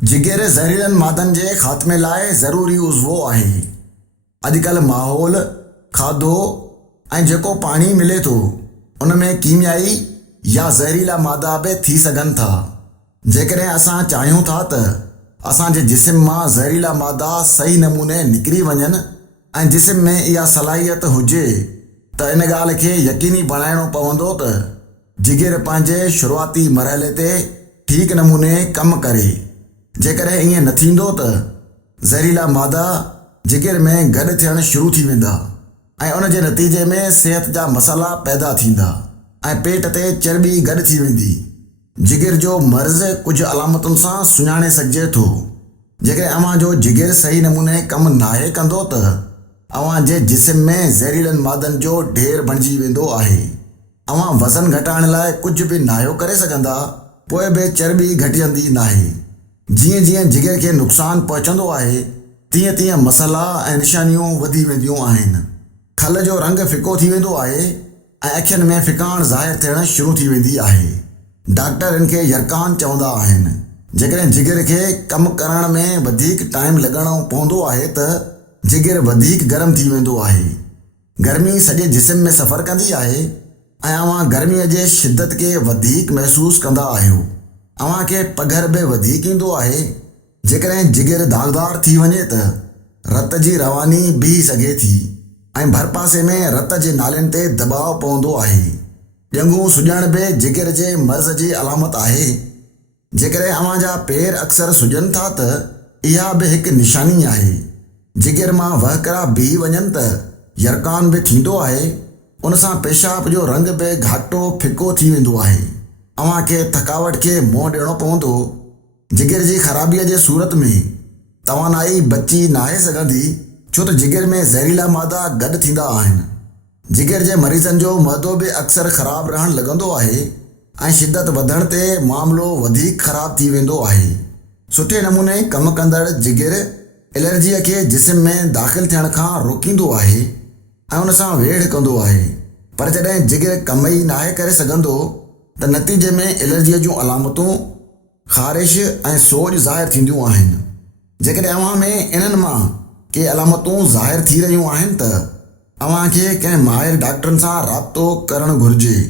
जिगर ज़हरीलनि मादनि जे ख़ात्मे लाइ ज़रूरी उज़वो आहे। अॼुकल्ह माहौल, खाधो ऐं जेको पाणी मिले थो उन में कीमियाई या ज़हरीला मादा बि थी सघनि था। जेकॾहिं असां चाहियूं था त असांजे जिस्म मां ज़हरीला मादा सही नमूने निकिरी वञनि ऐं जिस्म में इहा सलाहियत हुजे त इन ॻाल्हि खे यकीनी बणाइणो पवंदो त जिगर पंहिंजे शुरूआती मरहले ते ठीक नमूने कमु करे। जेकॾहिं ईअं न थींदो त ज़हरीला मादा जिगर में गॾु थियणु शुरू थी वेंदा ऐं उन जे नतीजे में सिहत जा मसाला पैदा थींदा ऐं पेट ते चर्बी गॾु थी वेंदी। जिगर जो मर्ज़ कुझु अलामतुनि सां सुञाणे सघिजे थो। जेकॾहिं अव्हां जो जिगर सही नमूने कमु नाहे कंदो त अव्हां जे जिस्म में ज़हरीलनि मादनि जो ढेर बणिजी वेंदो आहे। अव्हां वज़न घटाइण लाइ कुझु बि नाहियो करे सघंदा, पोइ बि चर्बी घटिजंदी नाहे। जीअं जीअं जिगर खे नुक़सानु पहुचंदो आहे तीअं तीअं मसाला ऐं निशानियूं वधी वेंदियूं आहिनि। खल जो रंग फिको थी वेंदो आहे ऐं अखियुनि में फिकाण ज़ाहिर थियणु शुरू थी वेंदी आहे। डॉक्टर इन खे यरकान चवंदा आहिनि। जेकॾहिं जिगर खे कमु करण में वधीक टाइम लॻणो पवंदो आहे त जिगर वधीक गरम थी वेंदो आहे। गर्मी सॼे जिस्म में सफ़र कंदी आहे ऐं अव्हां गर्मीअ जे शिदत खे वधीक महसूसु कंदा आहियो। अव्हां खे पघर बि वधीक ईंदो आहे। जेकॾहिं जिगर दाग़दार थी वञे त रत जी रवानी बीह सघे थी ऐं भरपासे में रत जे नालियुनि ते दबाव पवंदो आहे। ॼंघूं सुॼणु बि जिगर जे मर्ज़ जी अलामत आहे। जेकॾहिं अव्हां जा पेर अक्सर सुॼनि था त इहा बि हिकु निशानी आहे। जिगर मां वहकिरा बीह वञनि त यरकान बि थींदो आहे। उन सां पेशाब जो रंग बि घाटो फिको थी वेंदो आहे। अव्हां खे थकावट खे मुंहुं ॾियणो पवंदो। जिगर जी ख़राबीअ जे सूरत में तवानाई बची नाहे सघंदी, छो त जिगर में ज़हरीला मादा गॾु थींदा आहिनि। जिगर जे मरीज़नि जो मइदो बि अक्सर ख़राब रहणु लॻंदो आहे ऐं शिदत वधण ते मामिलो वधीक ख़राब थी वेंदो आहे। सुठे नमूने कमु कंदड़ जिगर एलर्जीअ खे जिस्म में दाख़िल थियण खां रोकींदो आहे ऐं उन सां वेढ़ कंदो आहे। पर जॾहिं जिगर कम ई नाहे करे सघंदो त नतीजे में एलर्जीअ जूं अलामतूं ख़ारिश ऐं सोज ज़ाहिर थींदियूं आहिनि। जेकॾहिं अव्हां में इन्हनि मां के अलामतूं ज़ाहिर थी रहियूं आहिनि त अव्हां खे कंहिं माहिर डॉक्टरनि सां राबितो करणु घुरिजे।